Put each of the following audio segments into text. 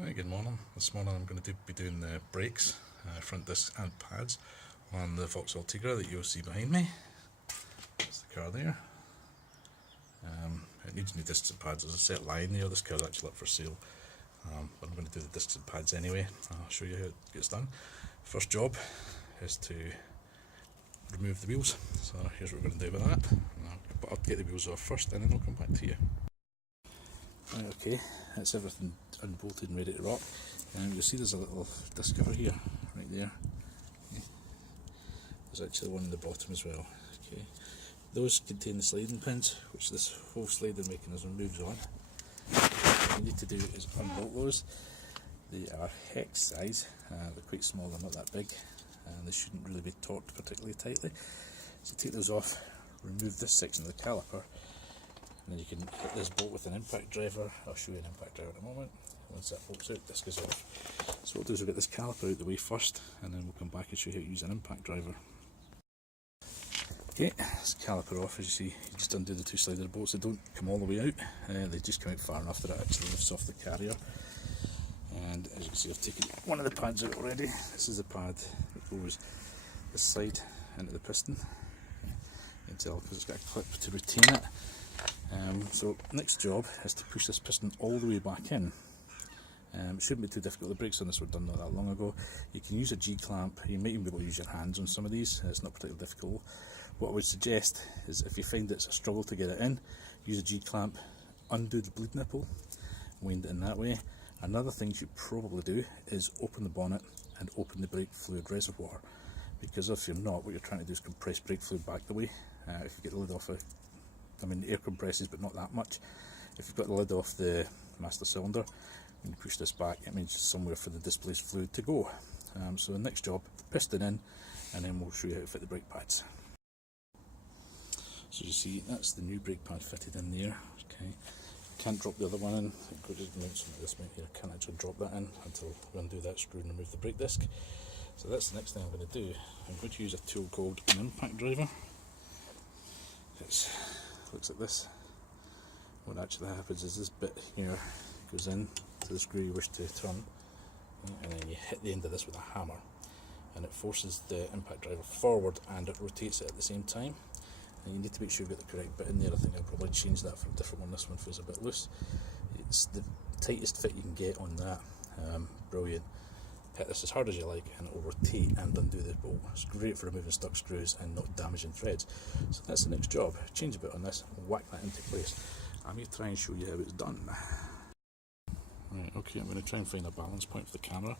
Right, good morning. This morning I'm going to be doing the brakes, front disc and pads on the Vauxhall Tigra that you'll see behind me. That's the car there. It needs new discs and pads. There's a set line there. This car's actually up for sale, but I'm going to do the discs and pads anyway. I'll show you how it gets done. First job is to remove the wheels, so here's what we're going to do with that. But I'll get the wheels off first and then I'll come back to you. Right, okay, that's everything unbolted and ready to rock. You'll see there's a little disc cover here, right there. Okay. There's actually one in the bottom as well. Okay. Those contain the sliding pins, which this whole sliding mechanism moves on. What you need to do is unbolt those. They are hex size, they're quite small, they're not that big, and they shouldn't really be torqued particularly tightly. So take those off, remove this section of the caliper, and then you can hit this bolt with an impact driver. I'll show you an impact driver in a moment. Once that bolt's out, this goes off. So what we'll do is we'll get this caliper out the way first, and then we'll come back and show you how to use an impact driver. Okay, this caliper off. As you see, you just undo the two slider bolts. They don't come all the way out, they just come out far enough that it actually lifts off the carrier. And as you can see, I've taken one of the pads out already. This is the pad that goes this side into the piston. You can tell because it's got a clip to retain it. So next job is to push this piston all the way back in. It shouldn't be too difficult. The brakes on this were done not that long ago. You can use a G-clamp. You might even be able to use your hands on some of these. It's not particularly difficult. What I would suggest is if you find it's a struggle to get it in, use a G-clamp, undo the bleed nipple, wind it in that way. Another thing you should probably do is open the bonnet and open the brake fluid reservoir, because if you're not, what you're trying to do is compress brake fluid back the way. If you get the lid off it, I mean, the air compresses, but not that much. If you've got the lid off the master cylinder, when you push this back, it means somewhere for the displaced fluid to go. So the next job, piston in, and then we'll show you how to fit the brake pads. So you see, that's the new brake pad fitted in there. Okay, can't drop the other one in. It goes like this mount here. I can't actually drop that in until we undo that screw and remove the brake disc. So that's the next thing I'm going to do. I'm going to use a tool called an impact driver. It looks like this. What actually happens is this bit here goes in to the screw you wish to turn, and then you hit the end of this with a hammer, and it forces the impact driver forward and it rotates it at the same time. And you need to make sure you've got the correct bit in there. I think I'll probably change that for a different one. This one feels a bit loose. It's the tightest fit you can get on that. Brilliant. Hit this as hard as you like and it will rotate and undo the bolt. It's great for removing stuck screws and not damaging threads. So that's the next job. Change a bit on this and whack that into place. I'm going to try and show you how it's done. Right, okay, I'm going to try and find a balance point for the camera,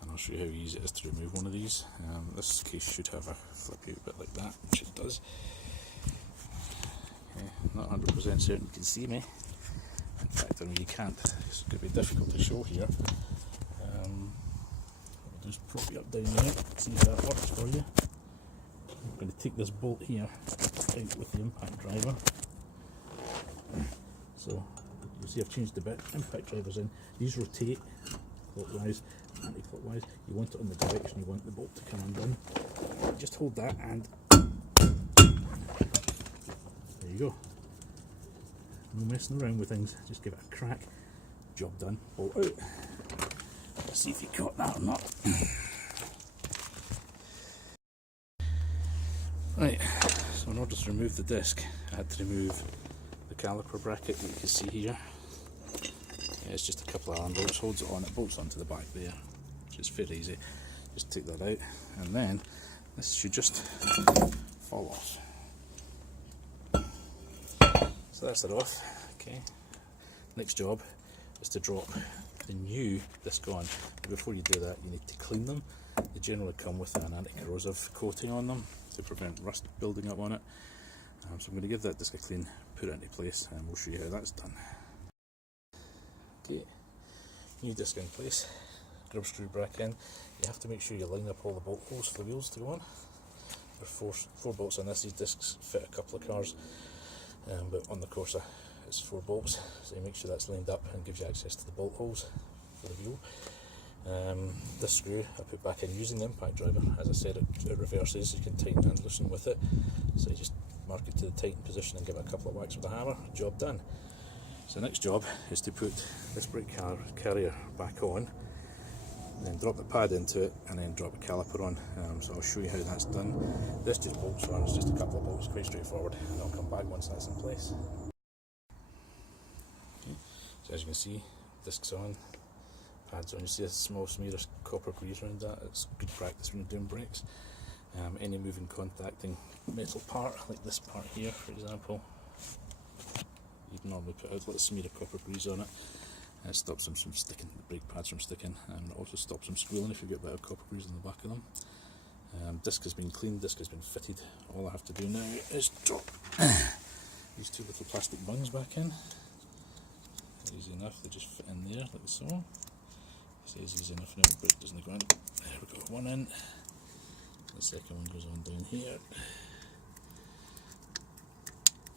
and I'll show you how easy it is to remove one of these. This case should have a flip out bit like that, which it does. Okay, not 100% certain you can see me. In fact, I mean, you can't. It's going to be difficult to show here. I'll just prop you up down there, see if that works for you. I'm going to take this bolt here out with the impact driver. So you see I've changed the bit. Impact drivers in. These rotate clockwise, anti-clockwise. You want it in the direction you want the bolt to come undone. Just hold that and there you go. No messing around with things. Just give it a crack. Job done. Bolt out. Let's see if you caught that or not. Right. So in order to remove the disc, I had to remove the caliper bracket that you can see here. It's just a couple of Allen bolts, holds it on, it bolts onto the back there, which is fairly easy. Just take that out, and then this should just fall off. So that's it off. Okay. Next job is to drop the new disc on. Before you do that, you need to clean them. They generally come with an anti-corrosive coating on them to prevent rust building up on it. So I'm going to give that disc a clean, put it into place, and we'll show you how that's done. Okay, new disc in place, grub screw back in. You have to make sure you line up all the bolt holes for the wheels to go on. There are four bolts on this. These discs fit a couple of cars, but on the Corsa it's 4 bolts, so you make sure that's lined up and gives you access to the bolt holes for the wheel. This screw I put back in using the impact driver. As I said, it reverses, you can tighten and loosen with it, so you just mark it to the tighten position and give it a couple of whacks with a hammer, job done. So the next job is to put this brake carrier back on, then drop the pad into it, and then drop a caliper on. So I'll show you how that's done. This just bolts on, it's just a couple of bolts, quite straightforward, and I'll come back once that's in place. Okay. So as you can see, discs on, pads on. You see a small smear of copper grease around that. It's good practice when you're doing brakes. Any moving contacting metal part, like this part here for example, you'd normally put a little smear of copper grease on it. It stops them from sticking, the brake pads from sticking, and it also stops them squealing if you get a bit of copper grease on the back of them. Disc has been cleaned, disc has been fitted. All I have to do now is drop these two little plastic bungs back in. Easy enough, they just fit in there like so. It says easy enough now, the brake doesn't go in. There we go, one in. The second one goes on down here.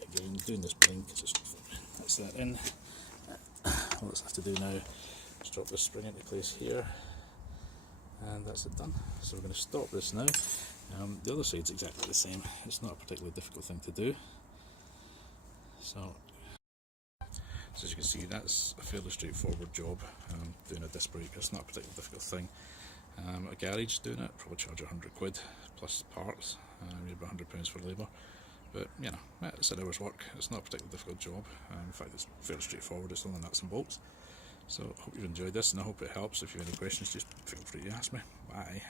Again, doing this blink, just that's that in. All that's left to do now is drop this spring into place here, and that's it done. So we're going to stop this now. The other side's exactly the same. It's not a particularly difficult thing to do. So as you can see, that's a fairly straightforward job. Doing a disc brake, it's not a particularly difficult thing. A garage doing it, probably charge £100 plus parts, maybe £100 for labour. But you know, it's an hour's work. It's not a particularly difficult job. In fact, it's fairly straightforward. It's only nuts and bolts. So I hope you've enjoyed this, and I hope it helps. If you have any questions, just feel free to ask me. Bye.